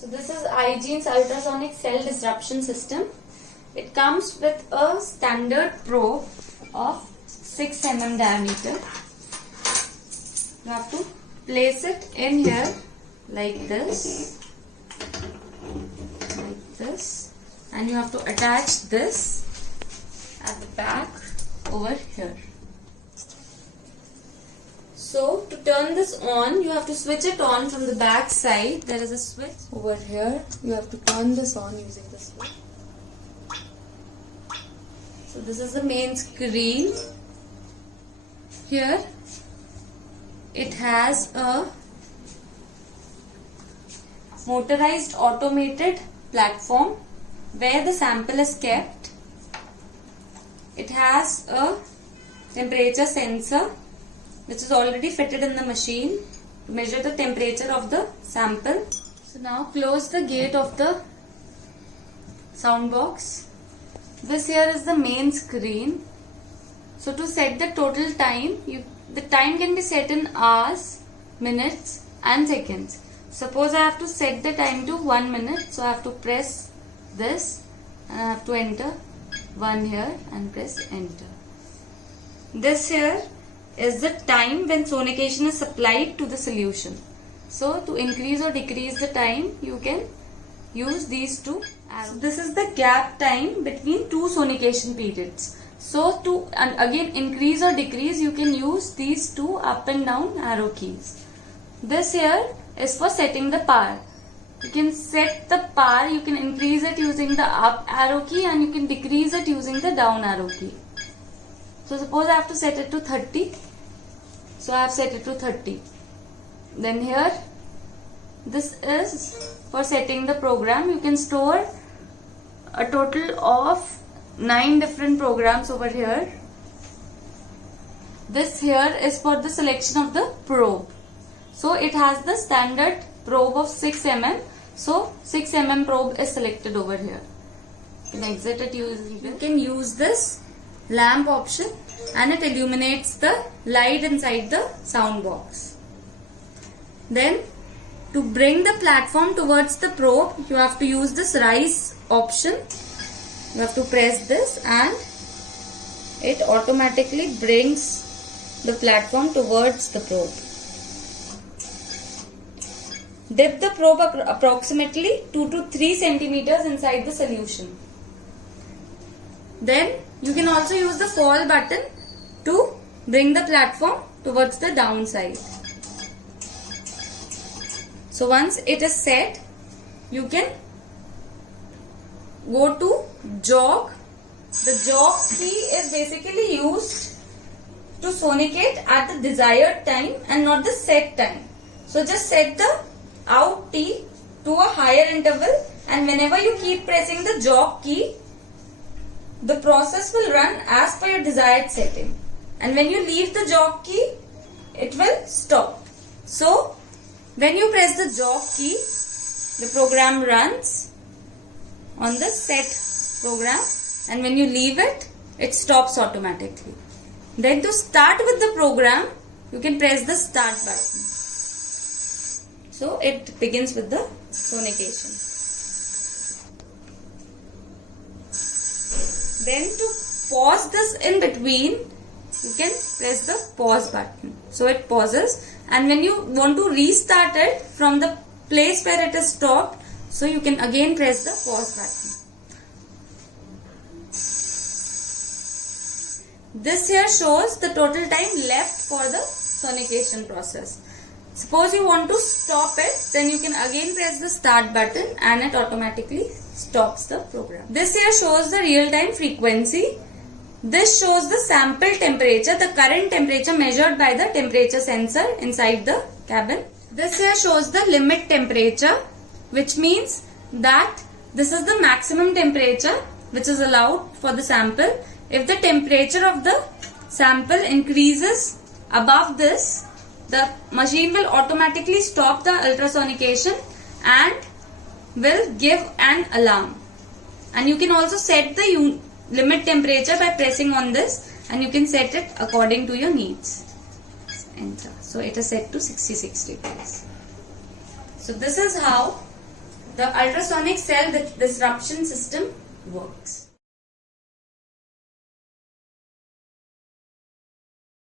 So this is iGene's ultrasonic cell disruption system. It comes with a standard probe of 6 mm diameter. You have to place it in here like this, and you have to attach this at the back over here. So to turn this on, you have to switch it on from the back side. There is a switch over here. You have to turn this on using the switch. So this is the main screen. Here it has a motorized automated platform where the sample is kept. It has a temperature sensor which is already fitted in the machine to measure the temperature of the sample. So now close the gate of the sound box. This here is the main screen. So to set the total time, the time can be set in hours, minutes and seconds. Suppose I have to set the time to 1 minute, so I have to press this and I have to enter 1 here and press enter. This here is the time when sonication is supplied to the solution. So to increase or decrease the time, you can use these two arrows. So this is the gap time between two sonication periods. So to again increase or decrease, you can use these two up and down arrow keys. This here is for setting the power. You can set the power, you can increase it using the up arrow key and you can decrease it using the down arrow key. So suppose I have to set it to 30. So I have set it to 30. Then here, this is for setting the program. You can store a total of 9 different programs over here. This here is for the selection of the probe. So it has the standard probe of 6 mm. So 6 mm probe is selected over here. You can exit it using this. You can use this lamp option and it illuminates the light inside the sound box. Then to bring the platform towards the probe, you have to use this rise option. You have to press this and it automatically brings the platform towards the probe. Dip the probe approximately 2 to 3 centimeters inside the solution. Then you can also use the fall button to bring the platform towards the downside. So once it is set, you can go to jog. The jog key is basically used to sonicate at the desired time and not the set time. So just set the out T to a higher interval, and whenever you keep pressing the jog key, the process will run as per your desired setting. And when you leave the jog key, it will stop. So when you press the jog key, the program runs on the set program, and when you leave it, it stops automatically. Then to start with the program, you can press the start button. So it begins with the sonication. Then to pause this in between, you can press the pause button. So it pauses, and when you want to restart it from the place where it is stopped, so you can again press the pause button. This here shows the total time left for the sonication process. Suppose you want to stop it, then you can again press the start button and it automatically stops the program. This here shows the real-time frequency. This shows the sample temperature, the current temperature measured by the temperature sensor inside the cabin. This here shows the limit temperature, which means that this is the maximum temperature which is allowed for the sample. If the temperature of the sample increases above this, the machine will automatically stop the ultrasonication and will give an alarm. And you can also set the limit temperature by pressing on this, and you can set it according to your needs. Enter. So it is set to 66 degrees. So this is how The ultrasonic cell disruption system works.